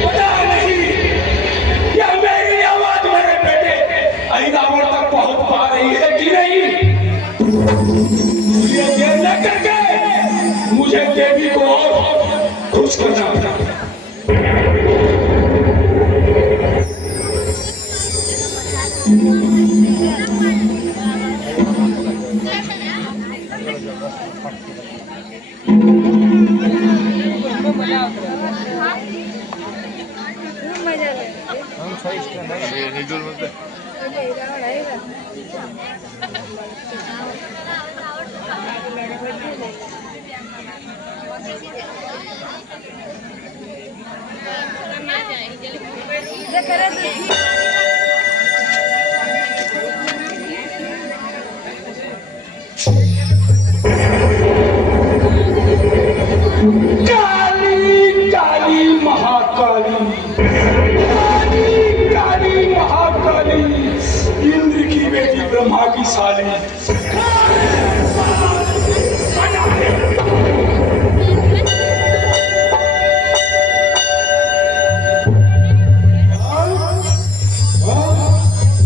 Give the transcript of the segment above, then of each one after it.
पता नहीं क्या मेरी आवाज मेरे बेटे अहिरावण तक पहुंच पा रही है कि नहीं। ये देर न करके मुझे देवी को और खुश करना पड़ा। काली काली महाकाली, काली काली महाकाली, इंद्र की बेटी ब्रह्मा की साली।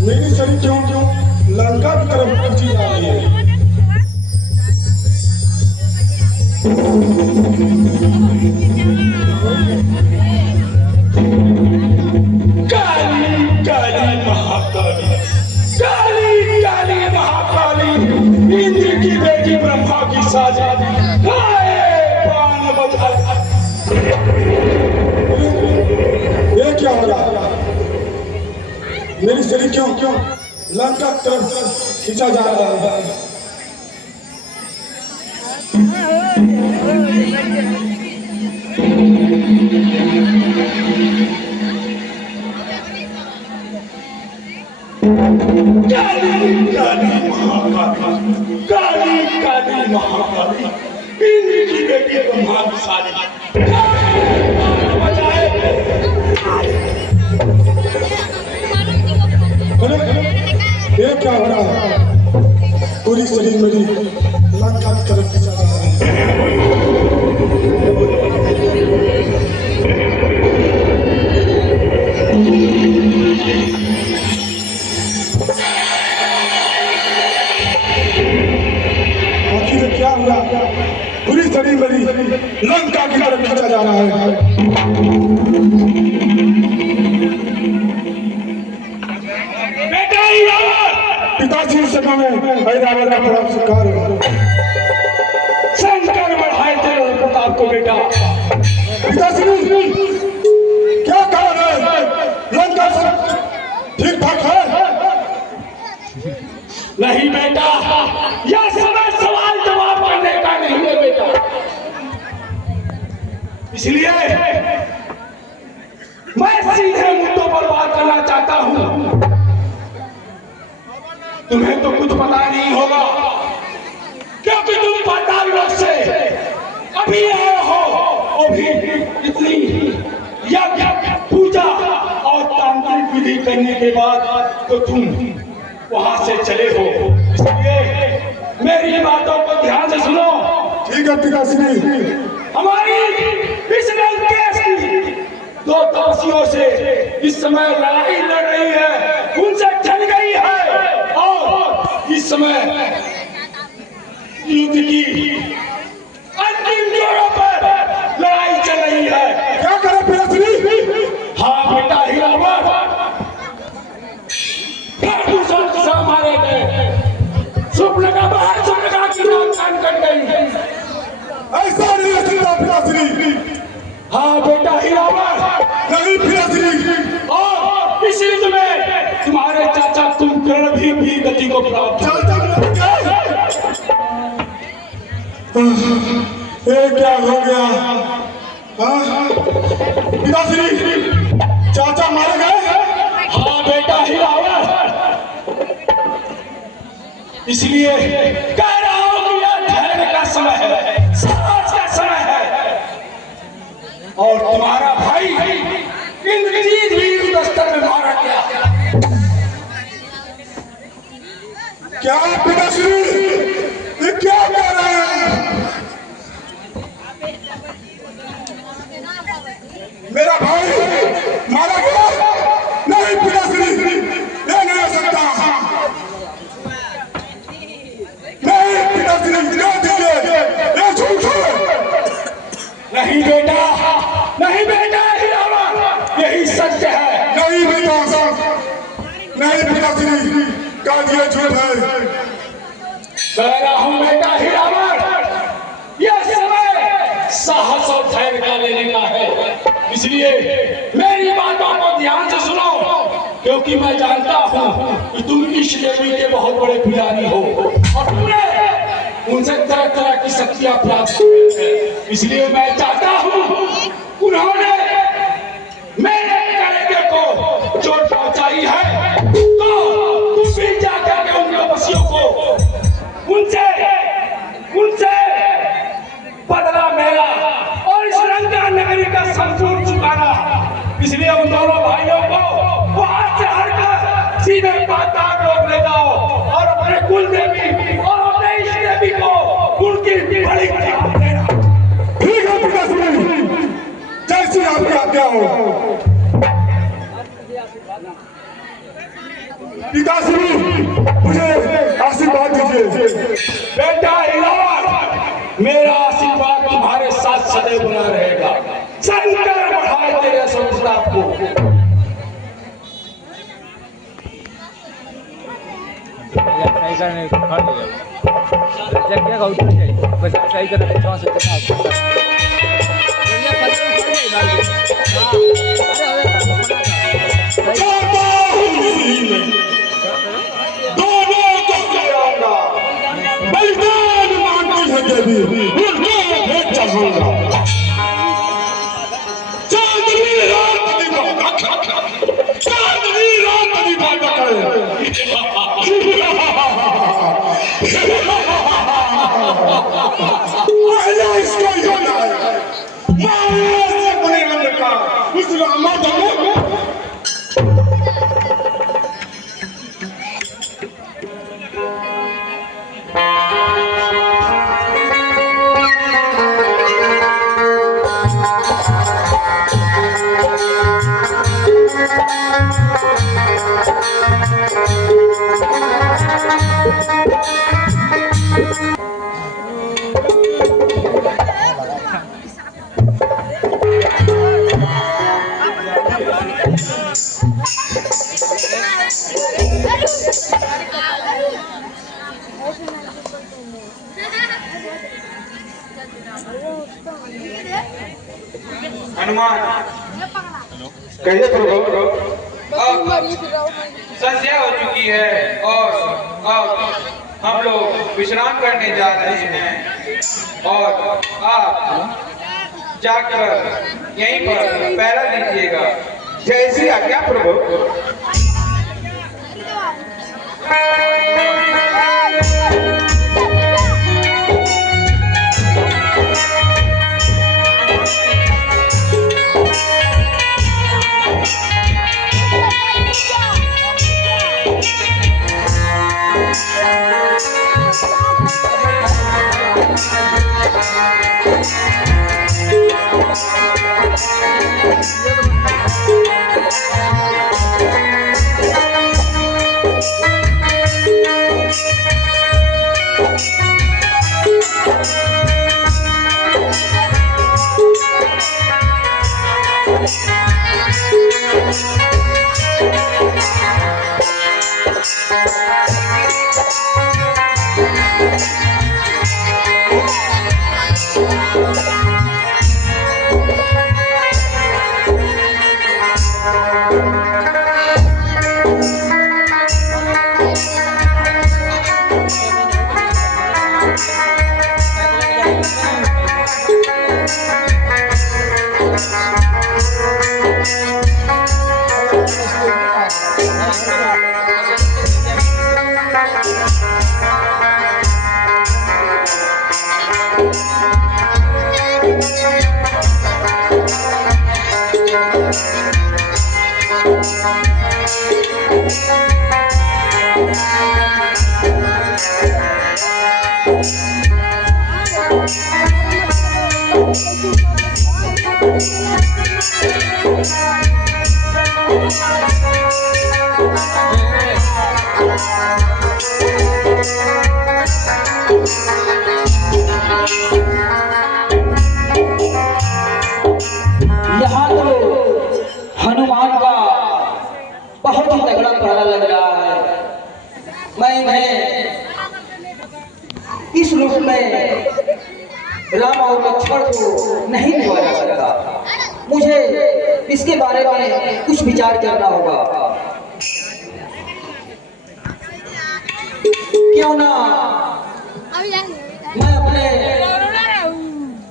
मेरी सड़ी क्यों लंका की तरफ खींची जा रही है। काली काली महाकाली, काली काली महाकाली, इंद्र की बेटी ब्रह्मा की साली। हाय बाण बजा। ये क्या हो रहा? मेरी सड़ी क्यों लंका की तरफ खींचा जा रहा है। काली काली महाकाली, काली काली महाकाली, इंद्र की बेटी ब्रह्मा की साली। ये क्या हो रहा है? पूरी शरीर मेरी लंका की तरफ खींचा जा रहा है। आखिर क्या हुआ? पूरी शरीर मेरी लंका की तरफ खींचा जा रहा है। पिताजी से मैं अहिरावण का प्रणाम स्वीकार हूं। शंकर बढ़ाए तेरे प्रताप को बेटा। पिताजी क्या कारण है? लंका सब ठीक ठाक है? नहीं बेटा, यह समय सवाल जवाब करने का नहीं है बेटा। इसलिए मैं सीधे मुद्दों पर बात करना चाहता हूं। तुम्हें तो कुछ पता नहीं होगा क्योंकि तुम पाताल लोक से अभी आए हो, वो भी इतनी यज्ञ पूजा और तांत्रिक विधि करने के बाद तो तुम वहां से चले हो। इसलिए मेरी बातों को ध्यान से सुनो। ठीक है पिताजी। हमारी इस लंकेश की दो दासियों से इस समय लड़ाई लड़ रही है, उनसे जल गई है और इस समय युद्ध की अंतिम जोरों पर लड़ाई चल रही है। क्या करें पिताजी? हाँ बेटा हिरावण मारे गए। सुपनका बाहर सुपनका की नाम कट गई। ऐसा नहीं हो सकता पिताजी। हाँ बेटा हिरावण नहीं पिताजी। और इस युद्ध में तुम्हारे चाचा कुंभकर्ण भी गति को प्राप्त। ये क्या हो गया? पिताजी चाचा मारे गए? हाँ बेटा हिरावण, इसलिए कह रहा हूं कि यह धैर्य का समय है, साहस का समय है। और तुम्हारा भाई इंद्रजीत भी युद्ध स्तर में मारा गया। क्या पिताश्री ये क्या कह रहे हैं? मेरा भाई मारा गया नहीं पिताश्री, ये नहीं हो सकता। नहीं पिताश्री, क्यों दीजिए, ये झूठ है। नहीं बेटा, नहीं बेटा, यही सत्य है। नहीं बेटा, नहीं पिताश्री, कह दिया झूठ है। कह रहा हूं बेटा हीरावर, यह समय साहस और धैर्य का लेने का है। इसलिए मेरी बातों को ध्यान से सुनो, क्योंकि मैं जानता हूं कि तुम इस देवी के बहुत बड़े पुजारी हो और तुमने उनसे तरह तरह की शक्तियां प्राप्त की है। इसलिए मैं चाहता हूं, उन्होंने मेरे कलेजे को चोट पहुंचाई है, तो तुम भी जाकर के उन तपस्वियों को उनसे बदला मेरा और इस लंका नगरी का संपूर्ण चुकाना। इसलिए उन दोनों भाइयों को वहां से हटकर सीधे पाताल लोक ले जाओ और अपने कुल देवी और अपने इष्ट देवी को उनकी बड़ी खिलाफ देना। ठीक है पिताश्री, जैसी आपकी आज्ञा हो। पिताश्री, मुझे आशीर्वाद दीजिए। बेटा हीरावर, मेरा आशीर्वाद तुम्हारे साथ सदैव बना रहेगा। शंकर बढ़ाए तेरे संस्कार को। सही करने को खड़ गया जगह का उतर जाए बस सही करने को से दोनों को ले आऊंगा, बलिदान मांगती है देवी, उनको भेंट चढ़ाऊंगा। चांदनी रात निभा पहले इसको योना है, मारे से बने हमने कहा, उस रामा दमो हनुमान कहिए प्रभु। अब संध्या हो चुकी है और अब हम लोग विश्राम करने जा रहे हैं और आप जाकर यहीं पर पहरा दीजिएगा। जैसी आज्ञा प्रभु। यहाँ तो हनुमान का बहुत ही तगड़ा पहरा लग रहा है। मैं इन्हें इस रूप में राम और लक्ष्मण को नहीं निभाया सकता। मुझे इसके बारे में कुछ विचार करना होगा। क्यों ना मैं अपने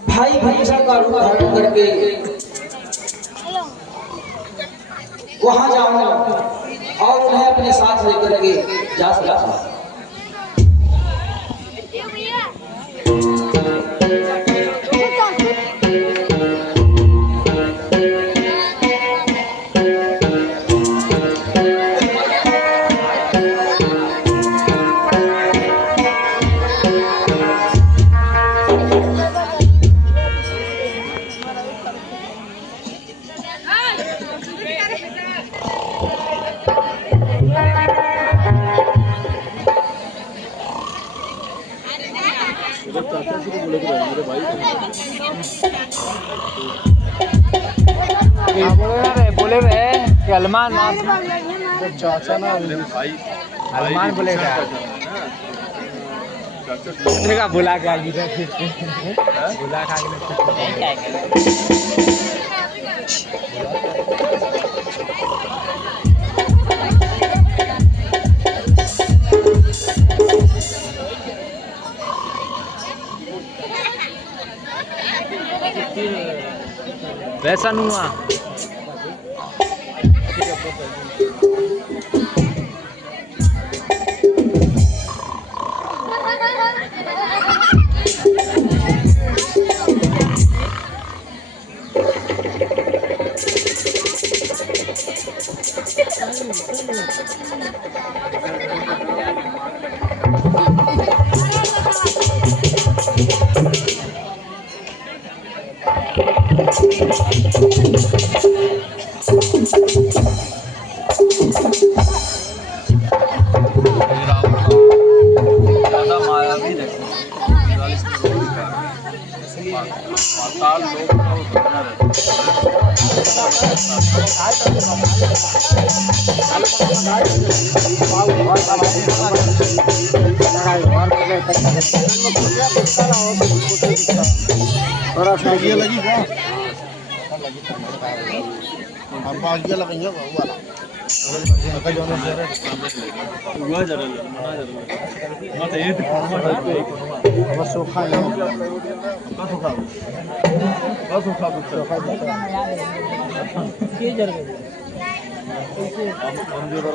भाई भतीजा का रूप धारण करके वहां जाऊं और उन्हें अपने साथ लेकर के जा सकता। बोले कि हनुमान चाचा ना हनुमान बोलेगा देखा बुला के आगे बुला के वैसा नहीं हुआ।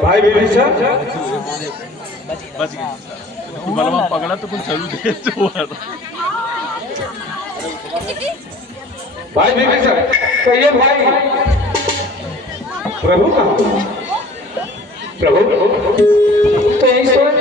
भाई विभीषण बच गई बलवा पकड़ा तो कुछ चालू दे तो भाई विभीषण कहिए भाई प्रभु का प्रभु तो यही सोच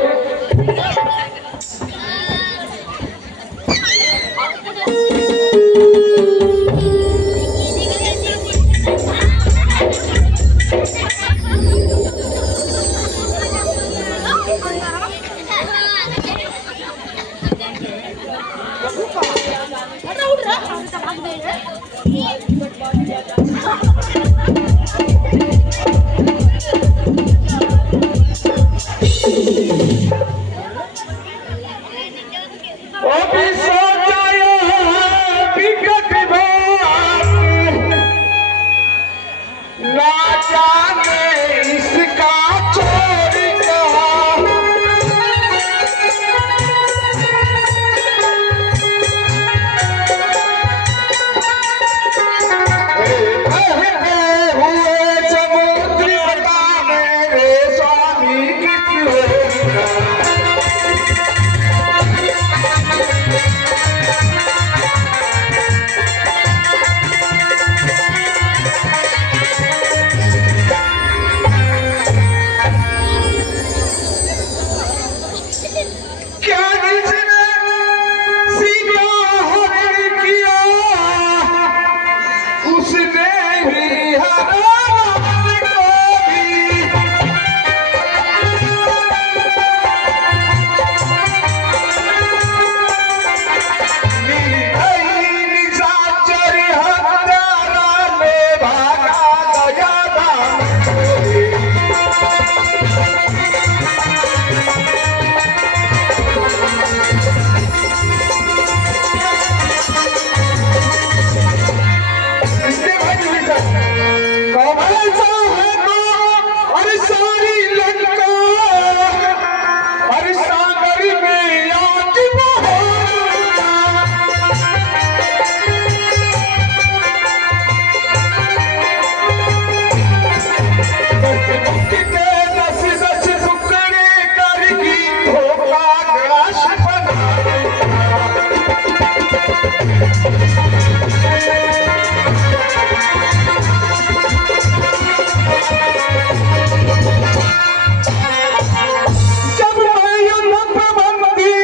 जब मैं युद्ध बंदी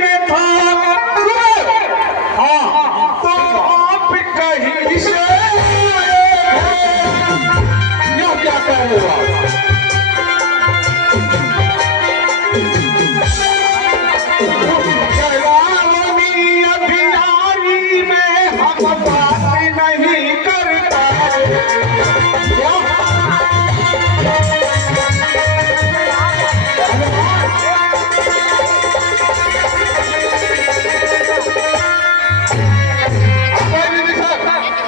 में था, हाँ, तो आप कहीं से यह क्या कहेगा? जवानी अभियानी में हम बात नहीं करता।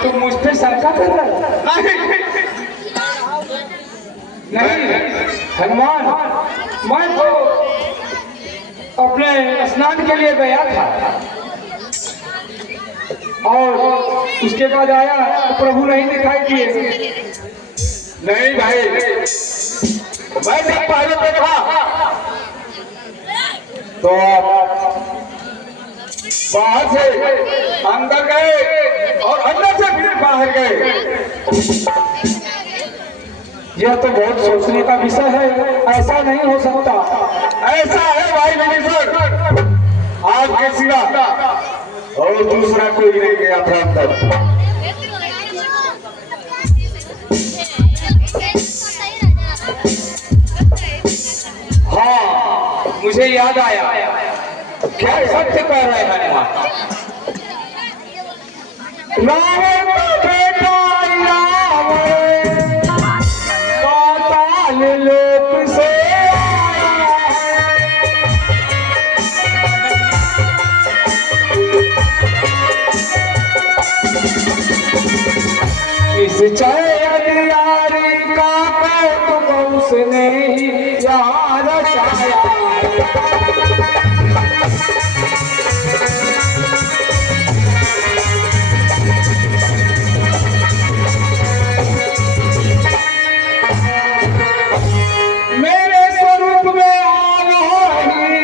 तुम मुझ पे शंका कर रहे? नहीं हनुमान, मैं तो अपने स्नान के लिए गया था और उसके बाद आया तो प्रभु नहीं दिखाई दिए। नहीं भाई, मैं जब पहले देखा तो बाहर से अंदर गए और अंदर से फिर बाहर गए। यह तो बहुत सोचने का विषय है, ऐसा नहीं हो सकता। ऐसा है भाई विभीषण, आपके सिवा और दूसरा कोई नहीं गया था अंदर। हाँ, मुझे याद आया। क्या सत्य कह रहे हैं हनुमान? रावण का बेटा रावण पाताल लोक से इस चैन यारी का कौतुक उसने यहाँ रचाया। मेरे स्वरूप में आया ही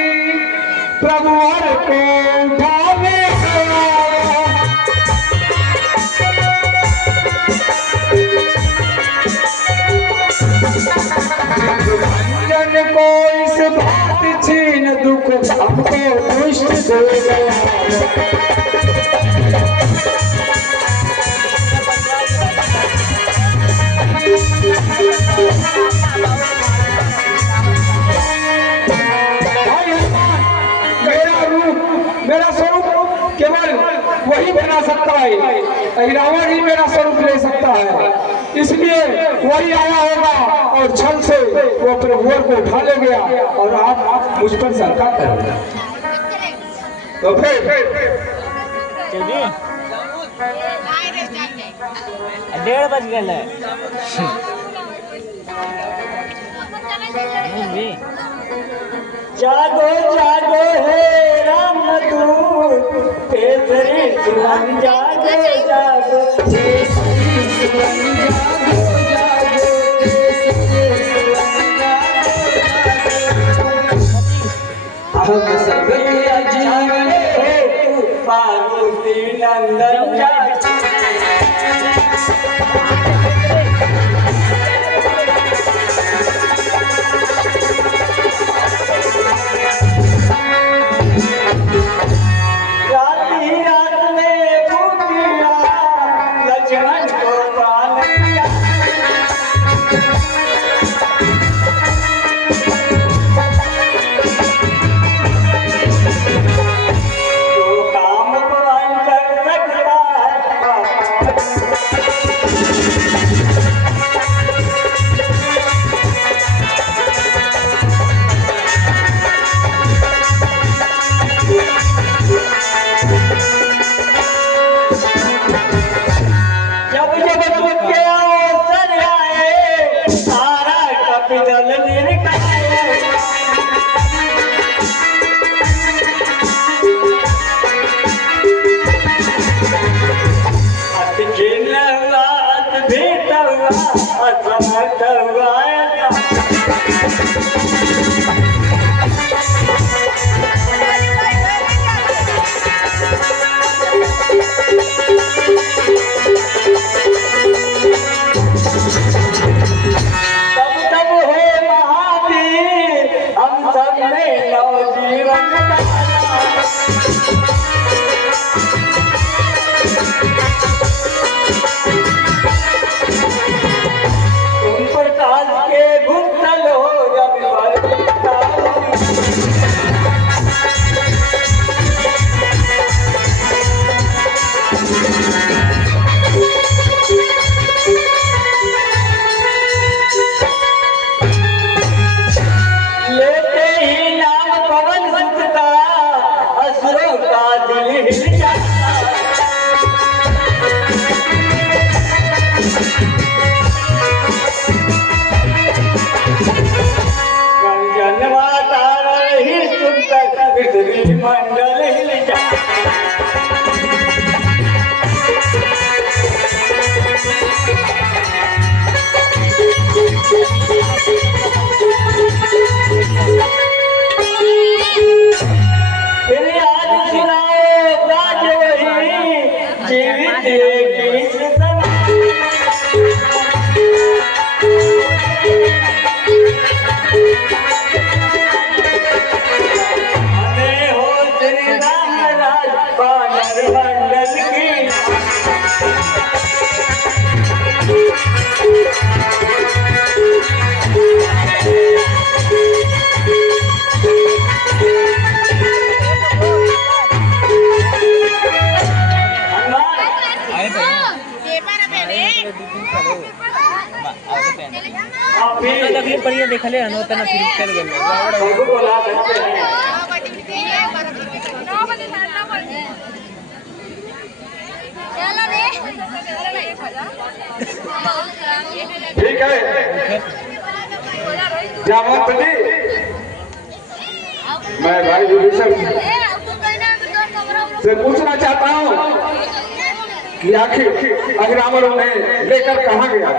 प्रभु हर को उठाने भंजन को इस बात छीन दुख हमको दुष्ट दे गया। मेरा स्वरूप केवल वही बना सकता है, रावण ही मेरा स्वरूप ले सकता है। इसलिए वही आया होगा और छल से वो प्रभुवर को उठा ले गया और आप मुझ पर शंका करोगे। तो फिर 1:30 बज गए। जागो जागो हे राम दूत, केसरी सुमन जागो जागो, केसरी सुमन जागो जागो, केसरी सुमन जागो जागो। हम सब अजीवन हेतु पार्वती नंदन जागो। बढ़िया देख ले ना उतना फिर चल गए ठीक है जामवंत जी, मैं भाई विभीषण से पूछना चाहता हूँ कि आखिर अहिरावण उन्हें लेकर कहाँ गया?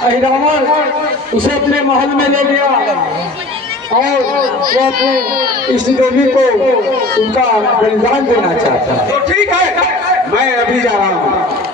अहिरावण उसे अपने महल में ले गया और वो अपने इष्ट देवी को उनका बलिदान देना चाहता है। तो ठीक है, मैं अभी जा रहा हूँ।